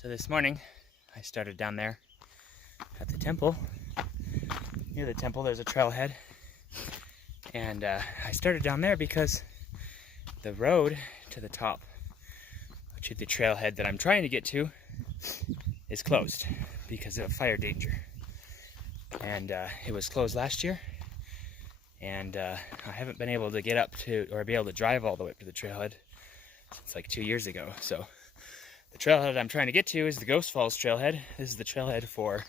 So this morning I started down there at the temple. Near the temple there's a trailhead, and I started down there because the road to the top, to the trailhead that I'm trying to get to, is closed because of fire danger. And it was closed last year, and I haven't been able to get up to, or be able to drive all the way up to the trailhead since like 2 years ago. So the trailhead I'm trying to get to is the Ghost Falls trailhead. This is the trailhead for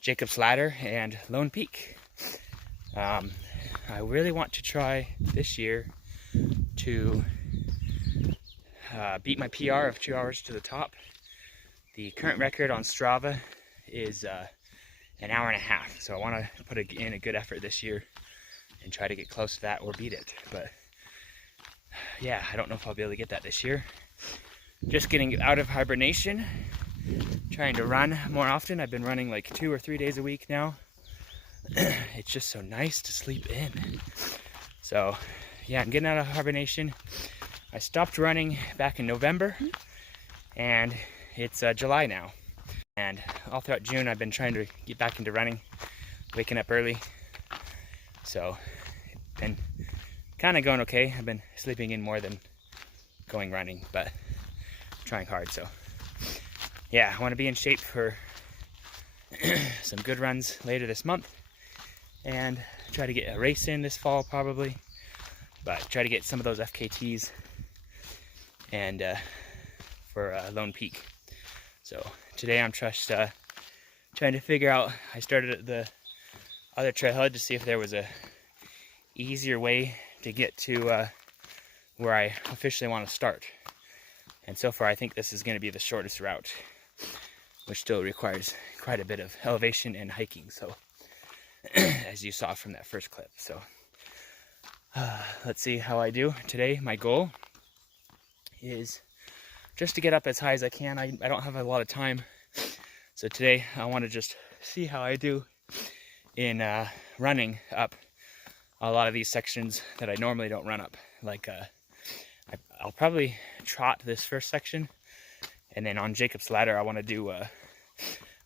Jackobs Ladder and Lone Peak. I really want to try this year to beat my PR of 2 hours to the top. The current record on Strava is an hour and a half, so I want to put in a good effort this year and try to get close to that or beat it. But yeah, I don't know if I'll be able to get that this year. Just getting out of hibernation, trying to run more often. I've been running like 2 or 3 days a week now. It's just so nice to sleep in. So yeah, I'm getting out of hibernation. I stopped running back in November, and it's July now. And all throughout June I've been trying to get back into running, waking up early. So it's been kind of going okay. I've been sleeping in more than going running, but trying hard. So yeah, I want to be in shape for some good runs later this month, and try to get a race in this fall probably, but try to get some of those FKTs and for Lone Peak. So today I'm just trying to figure out, I started at the other trailhead to see if there was a easier way to get to where I officially want to start. And so far I think this is going to be the shortest route, which still requires quite a bit of elevation and hiking, so as you saw from that first clip. So let's see how I do today. My goal is just to get up as high as I can. I don't have a lot of time, so today I want to just see how I do in running up a lot of these sections that I normally don't run up. Like I'll probably trot this first section, and then on Jacob's Ladder I want to do a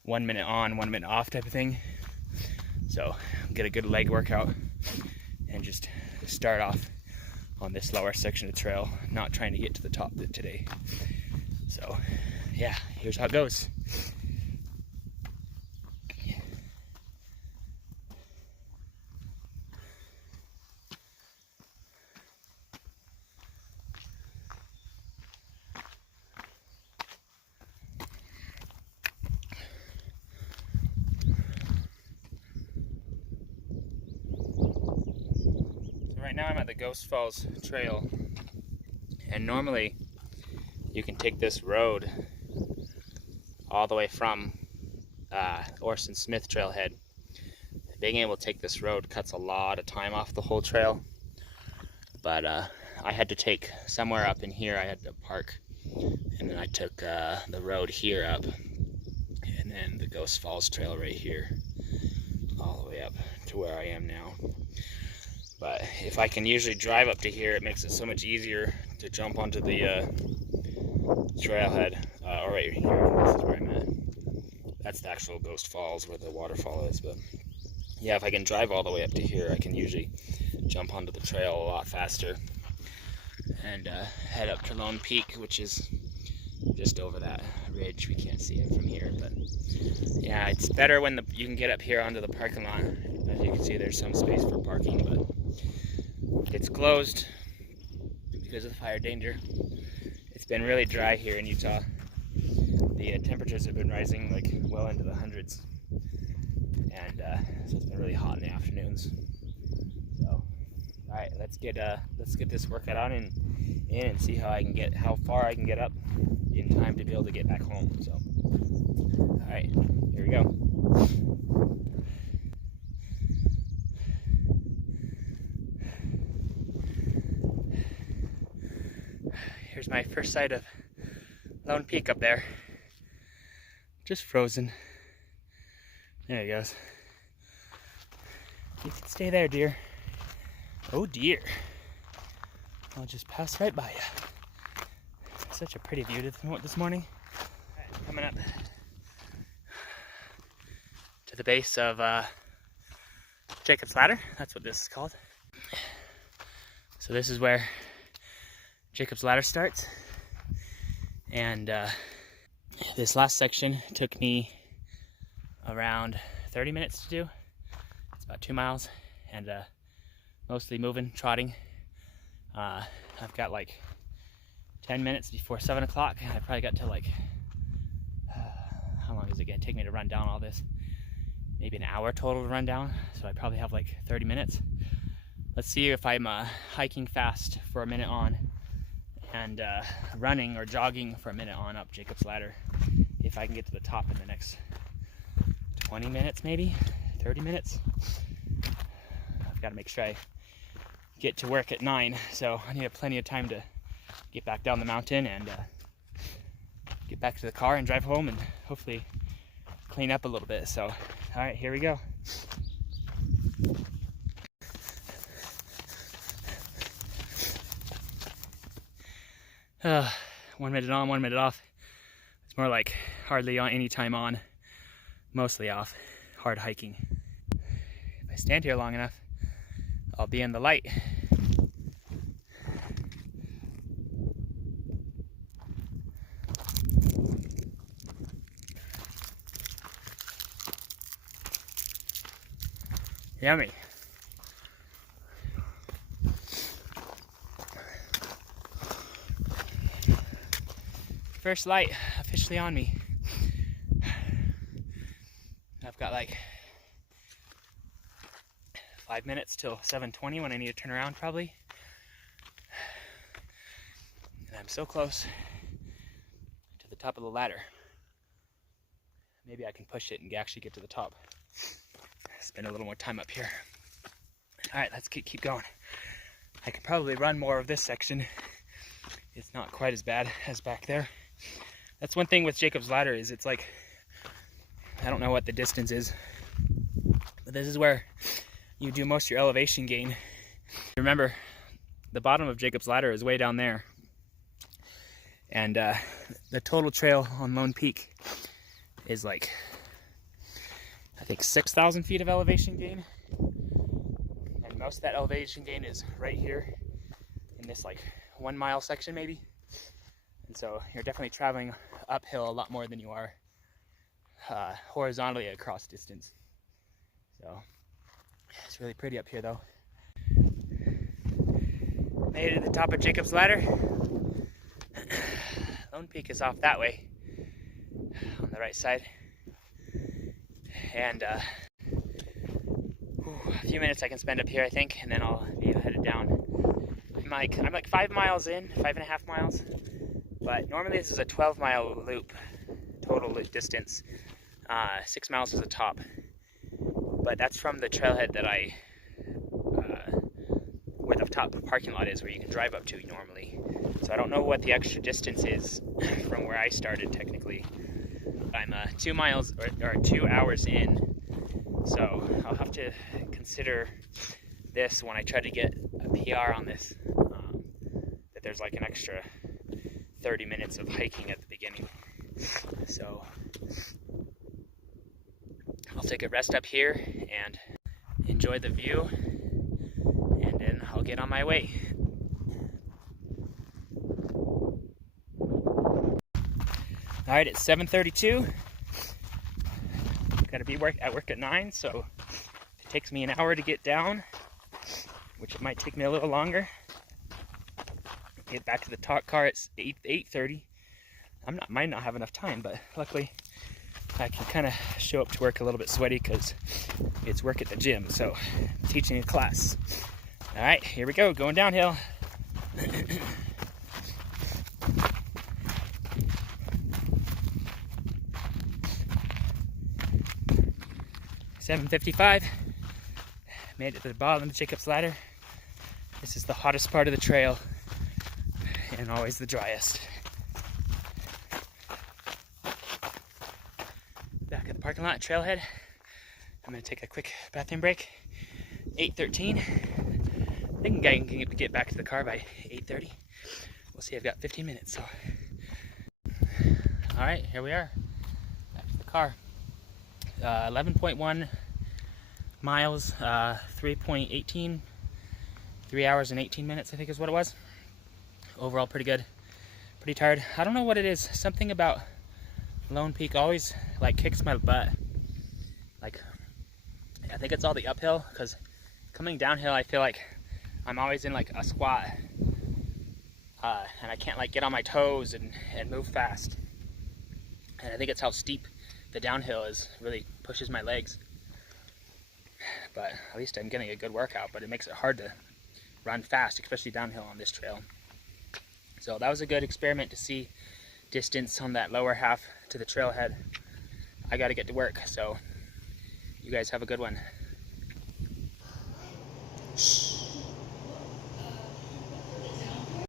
1 minute on, 1 minute off type of thing. So get a good leg workout and just start off on this lower section of the trail, not trying to get to the top today. So yeah, here's how it goes. Right now I'm at the Ghost Falls Trail, and normally you can take this road all the way from Orson Smith Trailhead. Being able to take this road cuts a lot of time off the whole trail, but I had to take somewhere up in here. I had to park, and then I took the road here up, and then the Ghost Falls Trail right here, all the way up to where I am now. But if I can usually drive up to here, it makes it so much easier to jump onto the trailhead. Right here, this is where I'm at. That's the actual Ghost Falls where the waterfall is. But yeah, if I can drive all the way up to here, I can usually jump onto the trail a lot faster and head up to Lone Peak, which is just over that ridge. We can't see it from here, but yeah, it's better when you can get up here onto the parking lot. As you can see, there's some space for parking, but it's closed because of the fire danger. It's been really dry here in Utah. The temperatures have been rising like well into the hundreds, and so it's been really hot in the afternoons. So, all right, let's get this workout on in and see how far I can get up in time to be able to get back home. So, all right, here we go. Here's my first sight of Lone Peak up there. Just frozen. There he goes. You can stay there, dear. Oh dear. I'll just pass right by you. Such a pretty view this morning. coming up to the base of Jacob's Ladder. That's what this is called. So this is where Jacob's Ladder starts. And this last section took me around 30 minutes to do. It's about 2 miles, and mostly moving, trotting. I've got like 10 minutes before 7 o'clock, and I probably got to like, how long is it gonna take me to run down all this? Maybe an hour total to run down, so I probably have like 30 minutes. Let's see if I'm hiking fast for a minute on, and running or jogging for a minute on up Jacob's Ladder, if I can get to the top in the next 20 minutes, maybe 30 minutes. I've got to make sure I get to work at 9, so I need plenty of time to get back down the mountain and get back to the car and drive home and hopefully clean up a little bit. So, all right, here we go. Uh, 1 minute on, 1 minute off. It's more like hardly on, any time on, mostly off. Hard hiking. If I stand here long enough, I'll be in the light. Yummy. First light officially on me. I've got like 5 minutes till 7:20 when I need to turn around probably. And I'm so close to the top of the ladder. Maybe I can push it and actually get to the top. Spend a little more time up here. All right, let's keep going. I could probably run more of this section. It's not quite as bad as back there. That's one thing with Jacob's Ladder, is it's like, I don't know what the distance is, but this is where you do most of your elevation gain. Remember, the bottom of Jacob's Ladder is way down there. And the total trail on Lone Peak is like, I think 6,000 feet of elevation gain. And most of that elevation gain is right here in this like 1 mile section maybe. And so you're definitely traveling uphill a lot more than you are horizontally across distance. So it's really pretty up here though. Made it to the top of Jacob's Ladder. Lone Peak is off that way on the right side. And a few minutes I can spend up here, I think, and then I'll be headed down. I'm like 5 miles in, 5.5 miles. But normally this is a 12-mile loop, total loop distance. 6 miles is the top. But that's from the trailhead that where the top parking lot is, where you can drive up to normally. So I don't know what the extra distance is from where I started technically. I'm 2 miles or 2 hours in. So I'll have to consider this when I try to get a PR on this, that there's like an extra 30 minutes of hiking at the beginning. So I'll take a rest up here and enjoy the view, and then I'll get on my way. All right, it's 7:32. Gotta be at work at 9, so it takes me an hour to get down, which it might take me a little longer. Get back to the car at 8:30. Might not have enough time, but luckily I can kind of show up to work a little bit sweaty because it's work at the gym, so I'm teaching a class. All right, here we go, going downhill. 7:55. Made it to the bottom of the Jacob's Ladder. This is the hottest part of the trail and always the driest. Back at the parking lot, trailhead. I'm gonna take a quick bathroom break. 8:13. I think I can get back to the car by 8:30. We'll see, I've got 15 minutes, so. All right, here we are, back to the car. 11.1 miles, 3.18, 3 hours and 18 minutes, I think is what it was. Overall, pretty good. Pretty tired. I don't know what it is. Something about Lone Peak always like kicks my butt. Like, I think it's all the uphill, because coming downhill, I feel like I'm always in like a squat, and I can't like get on my toes and move fast. And I think it's how steep the downhill is, really pushes my legs. But at least I'm getting a good workout, but it makes it hard to run fast, especially downhill on this trail. So that was a good experiment to see distance on that lower half to the trailhead. I got to get to work, so you guys have a good one.